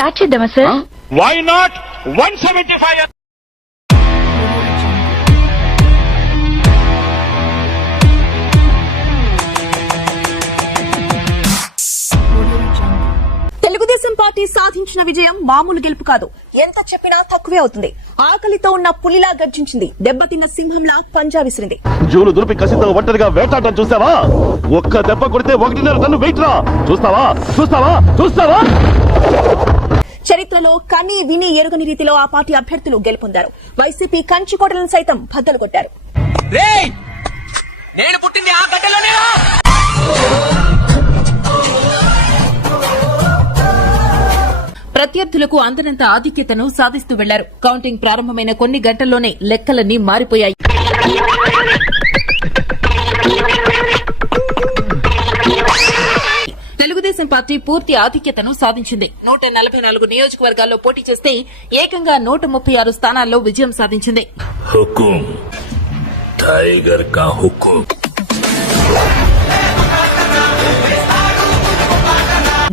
Start చేద్దామా sir? Why not 175? Telugu Desam party సాధించిన విజయం మామూలు గెలుపు కాదు. ఎంత చెప్పినా తక్కువే అవుతుంది. ఆకలితో ఉన్న పులిలా గర్జించింది, దెబ్బతిన్న సింహంలా పంజా విసిరింది. జూలు దులిపి కసితో ఒంటరిగా వేటాడటం చూసావా? ఒక్క దెబ్బ కొడితే 1.5 టన్ను వెయిట్ రా. చూస్తావా చూస్తావా చూస్తావా? చరిత్రలో కని విని ఎరుగని రీతిలో ఆ పార్టీ అభ్యర్థులు గెలుపొందారు. వైసీపీ కంచుకోటలను సైతం బద్దలు కొట్టారు. నేను పుట్టింది ఆ గడ్డలోనే. ప్రత్యర్థులకు అందనంత ఆధిక్యతను సాధిస్తూ వెళ్లారు. కౌంటింగ్ ప్రారంభమైన కొన్ని గంటల్లోనే లెక్కలన్నీ మారిపోయాయి. తెలుగుదేశం పార్టీ పూర్తి ఆధిక్యతను సాధించింది. 144 నియోజకవర్గాల్లో పోటీ చేస్తే ఏకంగా 136 స్థానాల్లో విజయం సాధించింది. హుకుం టైగర్ కా హుకుం.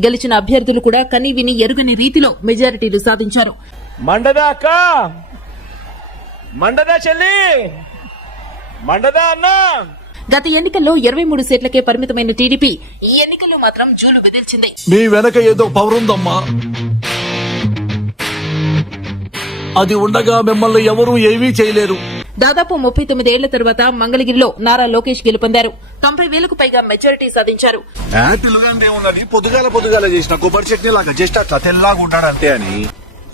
గెలిచిన అభ్యర్థులు కూడా కని విని ఎరుగని రీతిలో మెజారిటీలు సాధించారు. మండదా అక్క, మండదా చెల్లి, మండదా అన్న. గత ఎన్నికల్లో 23 సీట్లకే పరిమితమైన టీడీపీ ఈ ఎన్నికల్లో మాత్రం జూలు విదిల్చింది. మీ వెనక ఏదో పవర్ ఉందమ్మా, అది ఉండగా మిమ్మల్ని ఎవరూ ఏమీ చేయలేరు. దాదాపు 39 ఏళ్ల తర్వాత మంగళగిరిలో నారా లోకేష్ గెలుపొందారు. 90,000కు పైగా మెజారిటీ సాధించారు. ఉన్నది పొద్దుగాల చేసిన కొబ్బరి చట్నీ లాగా జస్ట్ అట్లా తెల్లాగా ఉంటాడంతే అని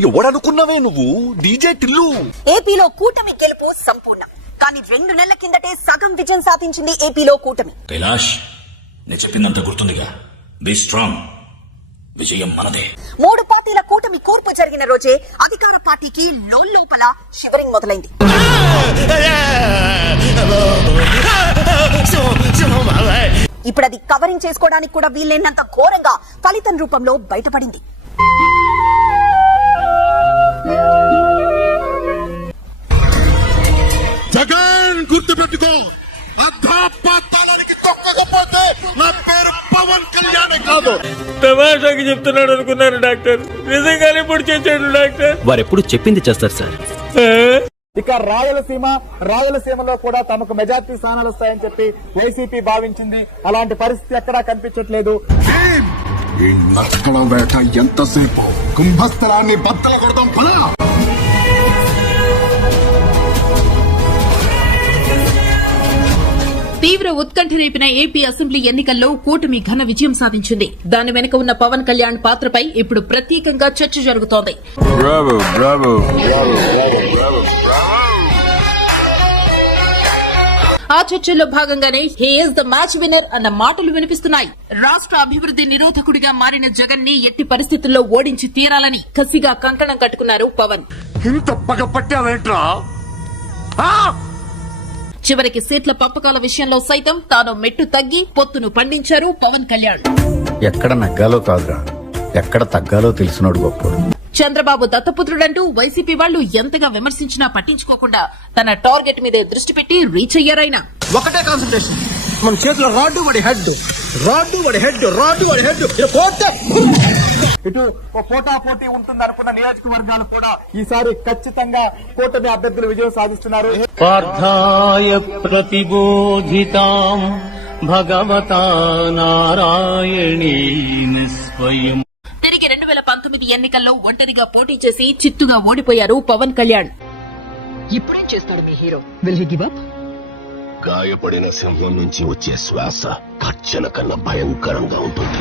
ఎవడనుకున్నావే నువ్వు? డీజే టిల్లు. ఏపీలో కూటమి గెలుపు సంపూర్ణ. కానీ 2 నెలల కిందటే సగం విజయం సాధించింది ఏపీలో కూటమి. కైలాష్, నేను చెప్పిందంత గుర్తుందిగా. Be strong. విజయం మనదే. 3 పార్టీల కూటమి కూర్పు జరిగిన రోజే అధికార పార్టీకి లోపల షివరింగ్ మొదలైంది. ఇప్పుడు అది కవరింగ్ చేసుకోవడానికి కూడా వీలైనంత ఘోరంగా ఫలితం రూపంలో బయటపడింది. జగన్ గుర్తుపెట్టుకో, అధాపాతాళానికి తొక్కకపోతే నా పేరు పవన్ కళ్యాణ్ కాదు. తమాషాకి చెప్తున్నాడు అనుకున్నారు డాక్టర్, నిజంగానే ఇప్పుడు చేశాడు డాక్టర్. వారెప్పుడు చెప్పింది చేస్తారు సార్. ఇక రాయలసీమలో కూడా తమకు మెజార్టీ స్థానాలు వస్తాయని చెప్పి వైసీపీ భావించింది. అలాంటి పరిస్థితి ఎక్కడా కనిపించట్లేదు. ఈ నక్కల వేట ఎంతసేపు? కుంభస్థలాన్ని బద్దలు కొడదాం పలా. తీవ్ర ఉత్కంఠ రేపిన ఏపీ అసెంబ్లీ ఎన్నికల్లో కూటమి ఘన విజయం సాధించింది. దాని వెనుక ఉన్న పవన్ కళ్యాణ్ పాత్రపై ఇప్పుడు ప్రత్యేకంగా చర్చ జరుగుతోంది. ఆ చర్చల్లో భాగంగానే he is the match winner అన్న మాటలు వినిపిస్తున్నాయి. రాష్ట్ర అభివృద్ది నిరోధకుడిగా మారిన జగన్ ని ఎట్టి పరిస్థితుల్లో ఓడించి తీరాలని కసిగా కంకణం కట్టుకున్నారు పవన్. ఇంత పగపట్టావేంట్రా? చివరికి సీట్ల పంపకాల విషయంలో సైతం తాను మెట్టు తగ్గి పొత్తును పండించారు పవన్ కళ్యాణ్. ఎక్కడ నగ్గాలో కాదురా, ఎక్కడ తగ్గాలో తెలిసినోడు గొప్పోడు. చంద్రబాబు దత్తపుత్రుడంటూ వైసీపీ వాళ్లు ఎంతగా విమర్శించినా పట్టించుకోకుండా తన టార్గెట్ మీదే దృష్టి పెట్టి రీచ్ అయ్యారాయన. ఒకటే కాన్సన్ట్రేషన్, మన చేతిలో రాడ్డు వాడి హెడ్. ఇటు పోటాపోటీ ఉంటుంది అనుకున్న నియోజకవర్గాలు కూడా ఈసారి ఖచ్చితంగా కూటమి అభ్యర్థులు విజయం సాధిస్తున్నారు. పార్థాయ ప్రతిబోధితాం భగవతా నారాయణేన స్వయం. తిరిగి 2019 ఎన్నికల్లో ఒంటరిగా పోటీ చేసి చిత్తుగా ఓడిపోయారు పవన్ కళ్యాణ్. ఇప్పుడేం చేస్తాడు మీ hero? Will he give up? గాయపడిన సింహం నుంచి వచ్చే శ్వాస కర్చన కన్నా భయంకరంగా ఉంటుంది.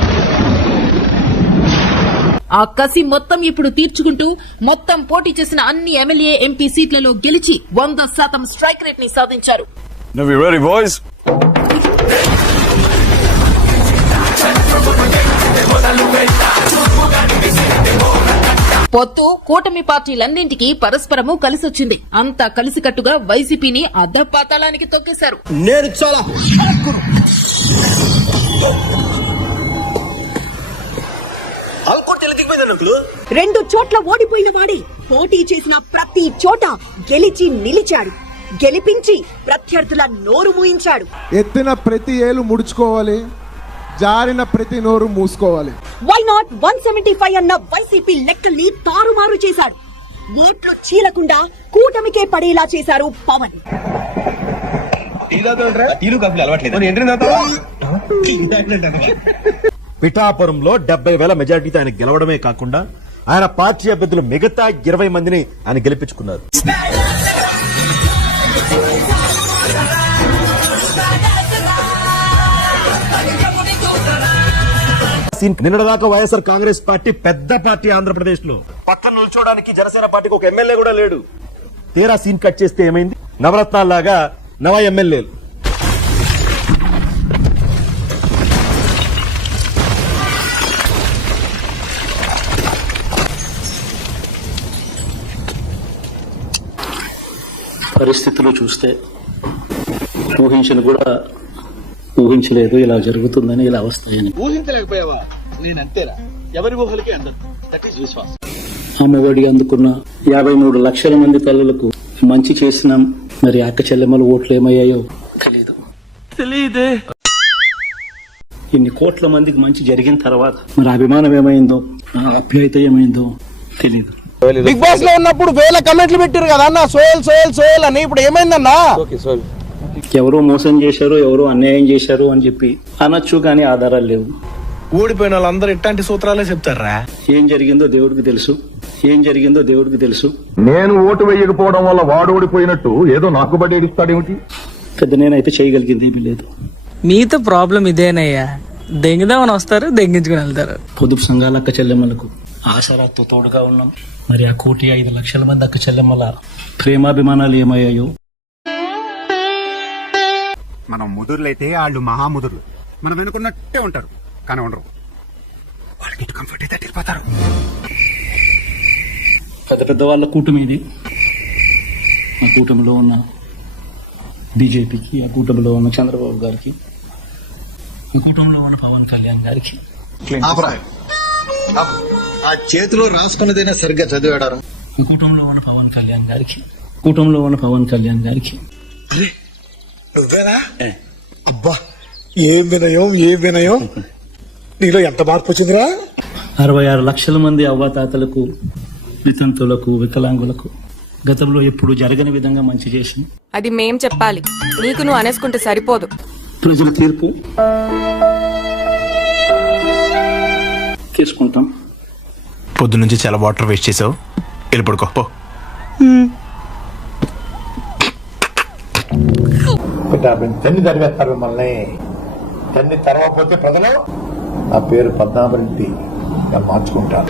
ఆ కసి మొత్తం ఇప్పుడు తీర్చుకుంటూ మొత్తం పోటీ చేసిన అన్ని ఎమ్మెల్యే ఎంపీ సీట్లలో గెలిచి 100% స్ట్రైక్ రేట్ ని సాధించారు. పొత్తు కూటమి పార్టీలన్నింటికీ పరస్పరము కలిసొచ్చింది. అంతా కలిసికట్టుగా వైసీపీని అధపాతాళానికి తొక్కేశారు. నేను చాలా 2 చోట్ల ఓడిపోయిన వాడే పోటీ చేసిన ప్రతి చోట గెలిచి నిలిచాడు. గెలిపించి ప్రత్యర్థుల నోరు మూయించాడు. ఎత్తిన ప్రతి ఏలు ముడుచుకోవాలి, జారిన ప్రతి నోరు మూసుకోవాలి. వై నాట్ 175 అన్న వైసీపీ లెక్కల్ని తారుమారు చేశారు. ఓట్లు చీలకుండా కూటమికే పడేలా చేశారు పవన్. పిఠాపురంలో 70,000 మెజార్టీతో ఆయన గెలవడమే కాకుండా ఆయన పార్టీ అభ్యర్థులు మిగతా 20 మందిని ఆయన గెలిపించుకున్నారు. నిన్నటిదాకా వైఎస్ఆర్ కాంగ్రెస్ పార్టీ పెద్ద పార్టీ ఆంధ్రప్రదేశ్ లో పక్కన నిల్చోడానికి జనసేన పార్టీకి ఒక ఎమ్మెల్యే కూడా లేడు. తీరా సీన్ కట్ చేస్తే ఏమైంది? నవరత్నాల్లాగా నవ ఎమ్మెల్యేలు. పరిస్థితులు చూస్తే ఊహించలేదు ఇలా జరుగుతుందని, ఇలా వస్తాయని. ఊహించలేకపోయావా? నేనంతేరా, ఎవరి ఊహలకి అందదు. దట్ ఈస్ విశ్వాసం. అమ్మఒడి అందుకున్న 53 లక్షల మంది తల్లులకు మంచి చేసిన మరి అక్క చెల్లెమ్మల ఓట్లు ఏమయ్యాయో తెలియదే. ఇన్ని కోట్ల మందికి మంచి జరిగిన తర్వాత మరి అభిమానం ఏమైందో, అభ్యర్థి ఏమైందో తెలియదు. బిగ్ బాస్ లో ఉన్నప్పుడు 1000 కమెంట్లు పెట్టారు కదా అన్న, సోయల్ అని. ఇప్పుడు ఏమైందన్నా? ఎవరో మోసం చేశారు, ఎవరో అన్యాయం చేశారు అని చెప్పి అనొచ్చు, కానీ ఆధారాలు లేవు. ఓడిపోయిన వాళ్ళందరూ ఇట్లాంటి సూత్రాలే చెప్తారా? ఏం జరిగిందో దేవుడికి తెలుసు, ఏం జరిగిందో దేవుడికి తెలుసు. నేను ఓటు వేయకపోవడం వల్ల వాడు ఓడిపోయినట్టు ఏదో నాకు బడి ఏడుస్తాడేమిటి? పెద్ద నేనైతే చేయగలిగింది ఏమీ లేదు. మీతో ప్రాబ్లం ఇదేనయ్యా, దెంగుదామని వస్తారు, దెంగించుకుని వెళ్తారు. పొదుపు సంఘాల అక్క చెల్లెమ్మలకు ఆసరాతో తోడుగా ఉన్నాం. మరి ఆ 1,05,00,000 మంది అక్క చెల్లెమ్మల ప్రేమాభిమానాలు ఏమయ్యాయో. మనం ముదురులైతే వాళ్ళు మహాముదురులు. మనం వెనుకున్నట్టే ఉంటారు, కానీ ఉండరు. వాళ్ళకి ఇటు కంఫర్ట్ అయితే వెళ్ళిపోతారు. పెద్ద పెద్ద వాళ్ళ కూటమి ఇది. ఆ కూటమిలో ఉన్న బీజేపీకి, ఆ కూటమిలో ఉన్న చంద్రబాబు గారికి, ఈ కూటమిలో ఉన్న పవన్ కళ్యాణ్ గారికి. ఆ చేతిలో రాసుకున్నదైనా సరిగ్గా చదివాడారు. ఈ కూటమిలో ఉన్న పవన్ కళ్యాణ్ గారికి, కూటమిలో ఉన్న పవన్ కళ్యాణ్ గారికి. నువ్వేనా? అబ్బా, ఏం వినయం నీలో ఎంత మార్పు వచ్చిందిరా? 66 లక్షల మంది అవ్వాతాతలకు, వితంతులకు, వికలాంగులకు గతంలో ఎప్పుడు జరగని విధంగా మంచి చేసి. అది మేం చెప్పాలి, నీకు నువ్వు అనేసుకుంటే సరిపోదు. ప్రజల తీర్పు తీసుకుంటాం. పొద్దు నుంచి చాలా వాటర్ వేస్ట్ చేసావు, వెళ్ళి పడుకో. తెన్ని చదివేస్తారు మిమ్మల్ని. తెన్ని తెరవకపోతే ప్రజలు నా పేరు పద్మావతి మార్చుకుంటారు.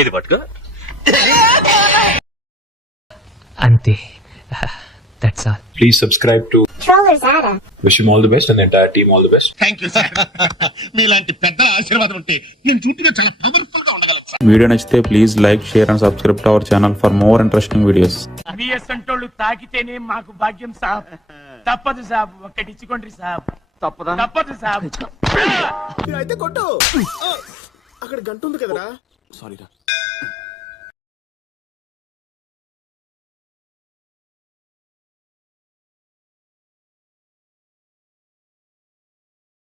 ఇది పట్టుకో. అంతే, that's all. Please subscribe to Wish him all the best and the entire team all the best. Thank you sir. మీలాంటి పెద్దల ఆశీర్వాదం ఉంటే నేను చుట్టూ చాలా పవర్ఫుల్ గా ఉండగలను. వీడియో నచ్చితే please like, share and subscribe to our channel for more interesting videos. అసంటోళ్ళు తాకితేనే మాకు భాగ్యం సాబ్. తప్పదు సాబ్, ఒక్కటిచ్చుకోండి సాబ్. తప్పదు సాబ్. అయితే కొట్టు. అక్కడ గంట ఉంది కదరా. సారీరా.